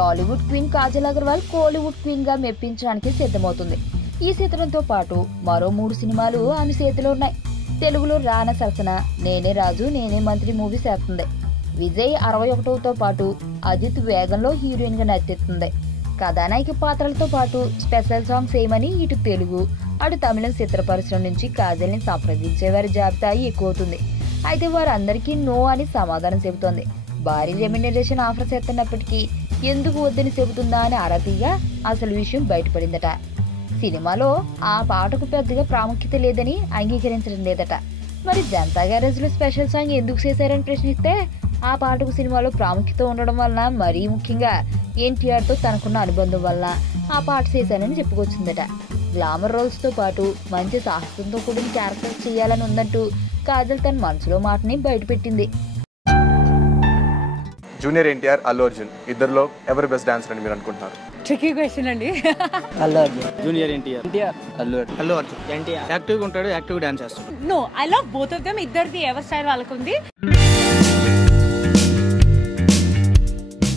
Tollywood queen Kajal Agarwal Kollywood queen గా మెప్పించడానికి సిద్ధమవుతుంది. ఈ చిత్రంతో పాటు మరో 3 సినిమాలు ఆమె చేతిలో ఉన్నాయి. తెలుగులో రానా సరసన నేనే రాజు నేనే మంత్రి మూవీ చేస్తుంది. విజయ్ 61తో పాటు అజిత్ వేగంలో హీరోయిన్ గా నటిస్తుంది. కథానాయక పాత్రలతో పాటు స్పెషల్ సాంగ్స్ ఏమని ఇటు తెలుగు అటు తమిళం చిత్ర పరిశ్రమ నుంచి కాజల్ ని సంప్రదించే వారి జాబితా ఎక్కువవుతుంది. అయితే వారందరికీ నో అని సమాధానం చెబుతోంది. భారీ రెమ్యునరేషన్ ఆఫర్ చేస్తున్నప్పటికీ ఎందుకు వద్దని చెబుతుందా అని ఆరాతీగా అసలు విషయం బయటపడిందట. సినిమాలో ఆ పాటకు పెద్దగా ప్రాముఖ్యత లేదని అంగీకరించడం లేదట. మరి జనతా గ్యారేజ్ లో స్పెషల్ సాంగ్ ఎందుకు చేశారని ప్రశ్నిస్తే ఆ పాటకు సినిమాలో ప్రాముఖ్యత ఉండడం వలన, మరీ ముఖ్యంగా ఎన్టీఆర్ తో తనకున్న అనుబంధం వలన ఆ పాట చేశానని చెప్పుకొచ్చిందట. గ్లామర్ రోల్స్ తో పాటు మంచి సాహసంతో కూడిన క్యారెక్టర్స్ చేయాలని ఉందంటూ కాజల్ తన మనసులో మాటని బయటపెట్టింది. జూనియర్ ఎన్టీఆర్, అల్లు అర్జున్ ఇద్దరులో ఎవరు బెస్ట్ డాన్సర్ అని మీరు అనుకుంటున్నారు? ట్రికీ క్వశ్చన్ అండి. అల్లు అర్జున్. జూనియర్ ఎన్టీఆర్. అల్లు అర్జున్. ఎన్టీఆర్ యాక్టివ్గా ఉంటాడు, యాక్టివ్గా డాన్స్ చేస్తాడు. No, I love both of them. ఇద్దరిది ఎవరి స్టైల్ వాళ్ళకుంది.